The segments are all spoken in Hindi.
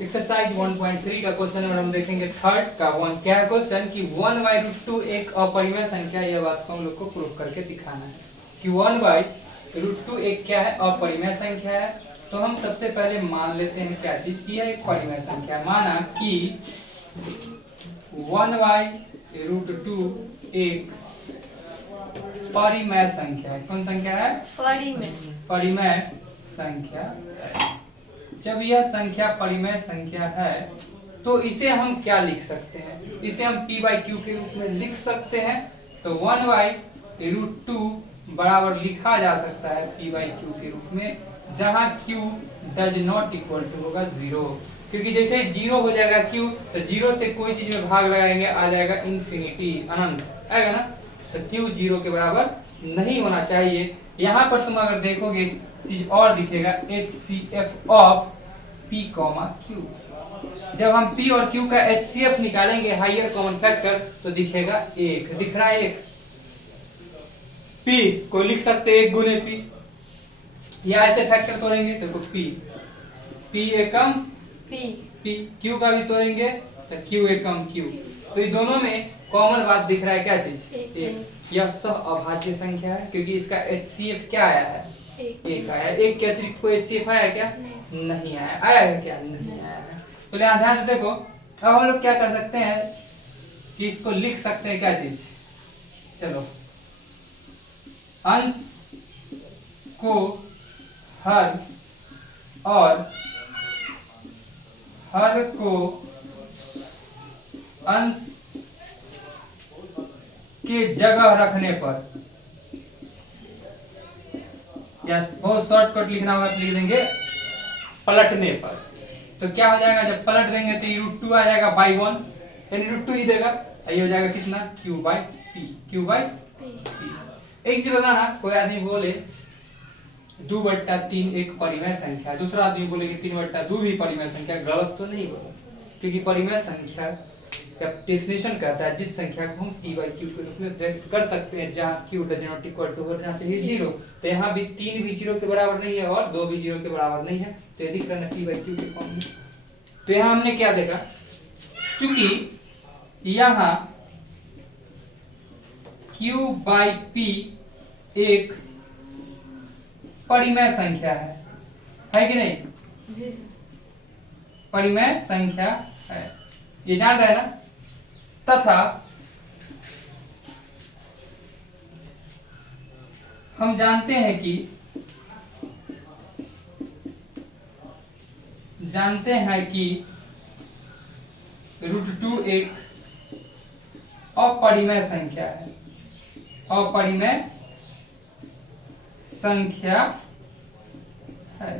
एक्सरसाइज 1.3 का क्वेश्चन और हम देखेंगे थर्ड का वन क्या है क्वेश्चन कि 1/√2 एक अपरिमेय संख्या। यह बात को हम लोग को प्रूव करके दिखाना है कि 1/√2 एक क्या है अपरिमेय संख्या है। तो हम सबसे पहले मान लेते हैं क्या चीज की है एक परिमेय संख्या। माना कि 1/√2 एक परिमेय संख्या है। कौन संख्या है? परिमेय संख्या है। जब यह संख्या परिमेय संख्या है तो इसे हम क्या लिख सकते हैं? इसे हम p/q के रूप में लिख सकते हैं। तो 1/√2 बराबर लिखा जा सकता है p/q के रूप में, जहां q does not equal to होगा 0। क्योंकि जैसे 0 हो जाएगा q तो 0 से कोई चीज में भाग लगाएंगे आ जाएगा इन्फिनिटी, अनंत आएगा ना। तो q 0 के बराबर नहीं होना चाहिए। यहाँ पर तुम अगर देखोगे चीज और दिखेगा HCF ऑफ P, Q। जब हम P और Q का HCF निकालेंगे हायर कॉमन फैक्टर तो दिखेगा 1। दिख रहा है 1। P को लिख सकते 1 गुने P, या ऐसे फैक्टर तोड़ेंगे तो P एकम P, Q का भी तोड़ेंगे तो Q एकम Q। तो ये दोनों में कॉमन बात दिख रहा है क्या चीज? 1। यह सह अभाज्य संख्या है क्योंकि इसका HCF क्या आया है? 1 आया। 1 के अतिरिक्त कोई HCF आया क्या? नहीं आया। आया है क्या? नहीं आया है। तो यहाँ ध्यान से देखो। अब हम लोग क्या कर सकते हैं कि इसको लिख सकते हैं क्या चीज? चलो, अंश को हर और हर को अंश के जगह रखने पर, या बहुत शॉर्टकट लिखना होगा तो लिख देंगे पलटने पर। तो क्या हो जाएगा? जब पलट देंगे तो √2 आ जाएगा बाई 1, यानी √2 ही देगा। ये हो जाएगा कितना? q/p। एक चीज बताना, कोई आदमी बोले 2/3 एक परिमेय संख्या, दूसरा आदमी बोले कि 3/2 भी परिमेय संख्या। गलत तो नहीं बोला, क्योंकि परिमेय संख्या का डेफिनेशन कहता है जिस संख्या को हम p/q के रूप में व्यक्त कर सकते हैं जहां q does not equal to होना चाहिए 0। तो यहाँ भी 3 भी 0 के बराबर नहीं है और 2 भी 0 के बराबर नहीं है। तो यदि करना p/q के फॉर्म में, तो यहाँ हमने क्या देखा? चूंकि यहाँ q/p एक परिमेय संख्या है कि नहीं? जी। परिमेय संख्या है, ये जान रहे ना। तथा हम जानते हैं कि √2 एक अपरिमेय संख्या है। अपरिमेय संख्या है,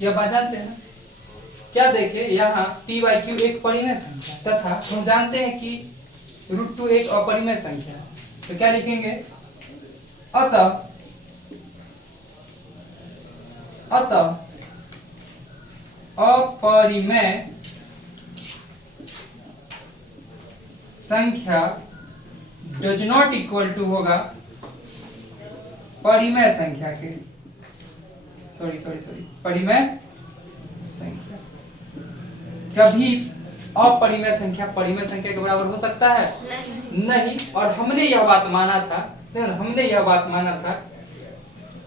यह बात जानते हैं ना। क्या देखे यहाँ p/q एक परिमेय संख्या तथा हम जानते हैं कि √2 एक अपरिमेय संख्या है। तो क्या लिखेंगे? अतः अपरिमेय संख्या डज नॉट इक्वल टू होगा परिमेय संख्या के। सॉरी परिमेय संख्या। कभी अपरिमेय संख्या परिमेय संख्या के बराबर हो सकता है? नहीं। और हमने यह बात माना था,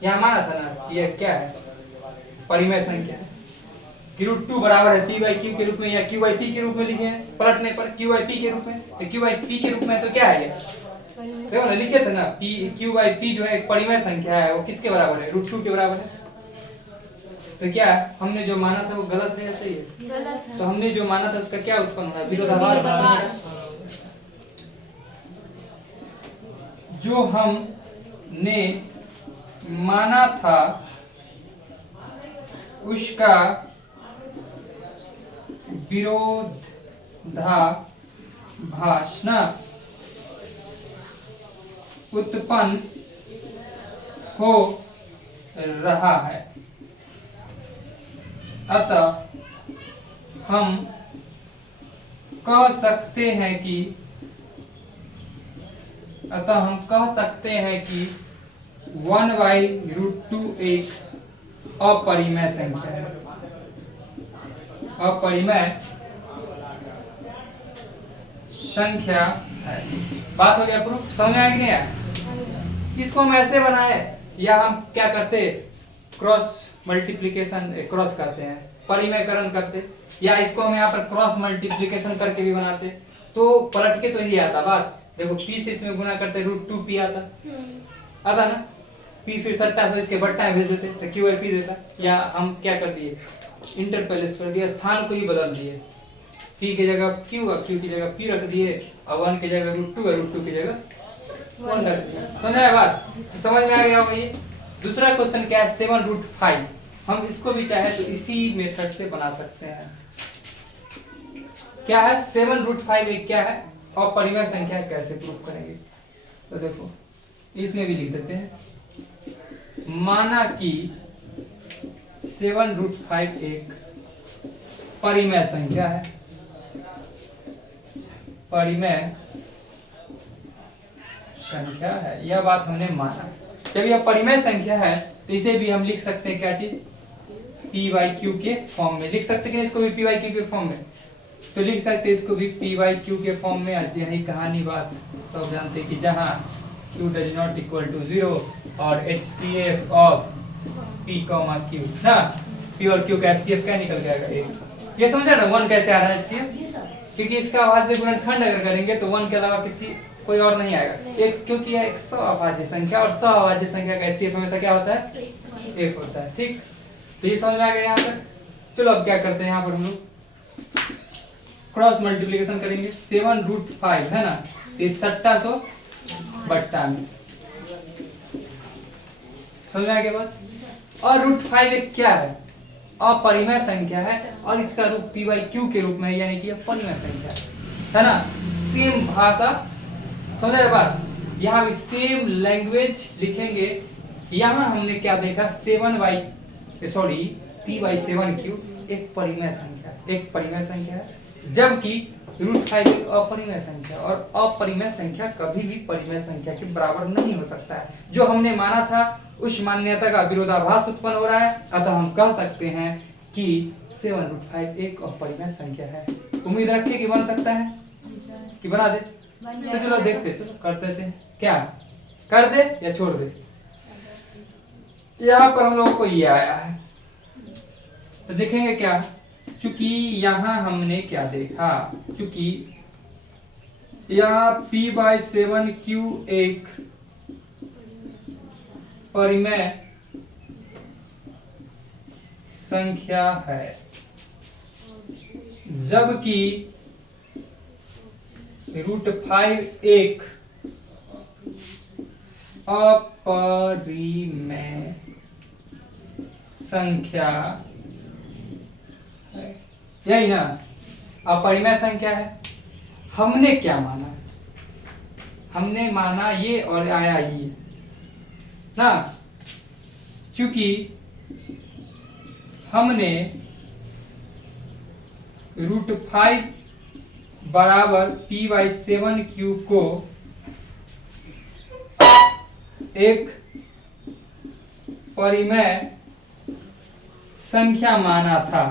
यहाँ माना था ना, यह क्या है? परिमेय संख्या कि √2 बराबर है p/q के रूप में या q/p के रूप में लिखे हैं। पलटने पर q/p के रूप में, तो q/p के रूप में तो क्या है ये? देखो ना, लिखे थे ना q/p जो है एक परिमेय संख्या है, वो किसके बराबर है? √2 के बराबर है। तो क्या हमने जो माना था वो गलत है या सही है? गलत है। तो हमने जो माना था उसका क्या उत्पन्न होगा? विरोधाभास। जो हमने माना था उसका विरोधाभास ना उत्पन्न हो रहा है। अतः हम कह सकते हैं कि 1/√2 एक अपरिमेय संख्या है। अपरिमेय संख्या है। बात हो गया प्रूफ, समझ में आया कि नहीं आया? इसको हम ऐसे बनाए या हम क्या करते, क्रॉस मल्टीप्लिकेशन, क्रॉस करते हैं, परिमेयकरण करते, या इसको हम यहाँ पर क्रॉस मल्टीप्लिकेशन करके भी बनाते, तो पलट के तो यही आता बात। देखो p से इसमें गुना करते √2p आता ना, p फिर सट्टा से इसके बट्टा में भेज देते तो q p देता, या हम क्या कर दिए, इंटरप्लेस कर दिया, स्थान को ही बदल दिए, p की जगह q और q की जगह p रख दिए, और 1 की जगह √2 और √2 की जगह 1 रख दिया। समझ में आया बात? समझ में आ गया होगा ये। दूसरा क्वेश्चन क्या है, 7√5। हम इसको भी चाहे तो इसी मेथड से बना सकते हैं। क्या है 7√5? एक क्या है, और परिमेय संख्या कैसे प्रूफ करेंगे? तो देखो इसमें भी लिख देते हैं, माना कि 7√5 एक परिमेय संख्या है, परिमेय संख्या है, यह बात हमने माना। जब यह परिमेय संख्या है तो इसे भी हम लिख सकते हैं क्या चीज, p/q के फॉर्म में लिख सकते हैं। इसको भी p/q के फॉर्म में तो लिख सकते हैं, इसको भी p/q के फॉर्म में। आज यही कहानी बात सब जानते हैं कि जहां q does not equal to 0 और HCF ऑफ p, q ना, p और q का HCF क्या निकल जाएगा, 1। ये समझ रहे हो 1 कैसे आ रहा है HCF? क्योंकि इसका अभाज्य गुणनखंड अगर करेंगे तो 1 के अलावा किसी कोई और नहीं आएगा, एक, क्योंकि यह एक सअभाज्य संख्या, और सअभाज्य संख्या का HCF हमेशा क्या होता है, 1 होता है। ठीक, तो ये समझ में आ गया यहाँ तक। चलो अब क्या करते हैं, यहाँ पर हम लोग क्रॉस मल्टीप्लिकेशन करेंगे। 7√5 है ना, ये सट्टा सो बट्टा में, समझ में आ गया बात? और √5 एक क्या है, अपरिमेय संख्या है, और इसका रूप p/q के रूप में है, यानी कि परिमेय संख्या है ना। सेम भाषा, समझ रहे बात? यहाँ भी सेम लैंग्वेज लिखेंगे। यहाँ हमने क्या देखा, p/7q एक परिमेय संख्या, एक परिमेय संख्या है, जबकि √5 एक अपरिमेय संख्या, और अपरिमेय संख्या कभी भी परिमेय संख्या के बराबर नहीं हो सकता है। जो हमने माना था उस मान्यता का विरोधाभास उत्पन्न हो रहा है, अतः हम कह सकते हैं कि 7√5 एक अपरिमेय संख्या है। उम्मीद रखिए कि बन सकता है कि बना दे, तो चलो देखते, चलो करते थे, क्या कर दे या छोड़ दे। यहाँ पर हम लोगों को ये आया है, तो देखेंगे क्या, चूंकि यहाँ हमने क्या देखा, चूंकि यहाँ p/7q एक परिमेय संख्या है, जबकि √5 एक अपरिमेय संख्या है। यही ना, अपरिमेय संख्या है। हमने क्या माना, हमने माना ये और आया ये ना, चूंकि हमने √5 बराबर p/7q को एक परिमेय संख्या माना था।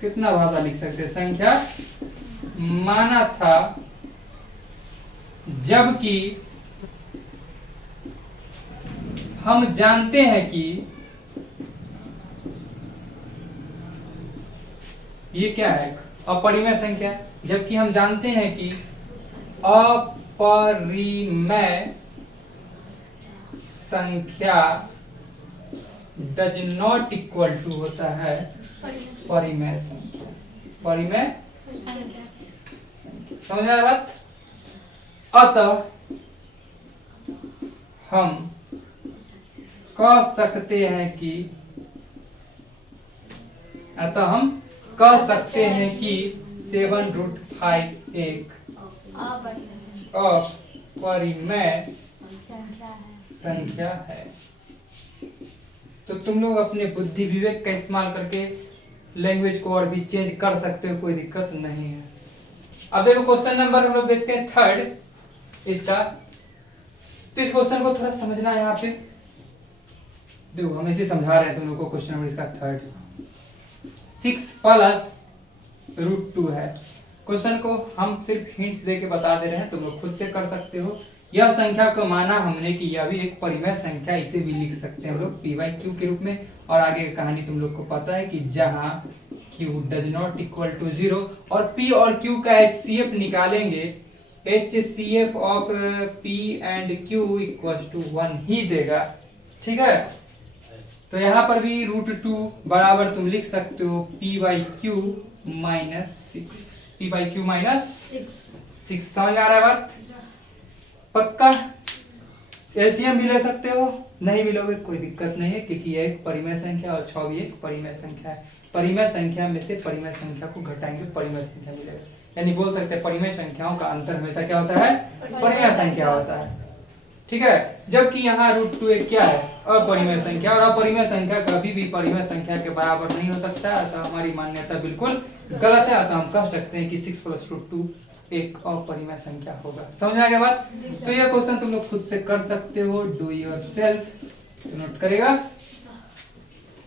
कितना भाषा लिख सकते हैं, संख्या माना था, जबकि हम जानते हैं कि ये क्या है, अपरिमेय संख्या, जबकि हम जानते हैं कि अपरिमेय संख्या डज नॉट इक्वल टू होता है परिमेय संख्या, परिमेय समझ आया बात? अतः हम कह सकते हैं कि कि 7√5 एक अपरिमेय संख्या है। तो तुम लोग अपने बुद्धि विवेक का इस्तेमाल करके लैंग्वेज को और भी चेंज कर सकते हो, कोई दिक्कत नहीं है। अब देखो क्वेश्चन नंबर हम लोग देखते हैं 3rd इसका। तो इस क्वेश्चन को थोड़ा समझना है, यहाँ पे देखो हम इसे समझा रहे हैं तुम लोग को। क्वेश्चन नंबर इसका 3rd, 6 + √2 है। क्वेश्चन को हम सिर्फ हिंट्स दे के बता दे रहे हैं, तुम लोग खुद से कर सकते हो। यह संख्या को माना हमने कि यह भी एक परिमेय संख्या, इसे भी लिख सकते हैं हम लोग p/q के रूप में। और आगे की कहानी तुम लोग को पता है कि जहां q does not equal to 0 और p और q का HCF निकालेंगे, HCF of p and q equal to 1 ही देगा। ठीक है, तो यहाँ पर भी √2 बराबर तुम लिख सकते हो p/q माइनस 6, p/q माइनस 6। समझ आ रहा है बात? पक्का? एलसीएम भी ले सकते हो, नहीं भी लोगे कोई दिक्कत नहीं है, क्योंकि यह एक परिमेय संख्या और 6 भी एक परिमेय संख्या है। परिमेय संख्या में से परिमेय संख्या को घटाएंगे, परिमेय संख्या मिलेगा। यानी बोल सकते हैं परिमेय संख्याओं का अंतर हमेशा क्या होता है? परिमेय संख्या होता है। ठीक है, जबकि यहाँ √2 एक क्या है? अपरिमेय संख्या, और अपरिमेय संख्या कभी भी परिमेय संख्या के बराबर नहीं हो सकता, अतः हमारी मान्यता बिल्कुल गलत है। अतः हम कह सकते हैं कि 6 + √2 एक अपरिमेय संख्या होगा। समझ आ गया बात? तो यह क्वेश्चन तुम लोग खुद से कर सकते हो, डू योरसेल्फ। नोट करेगा।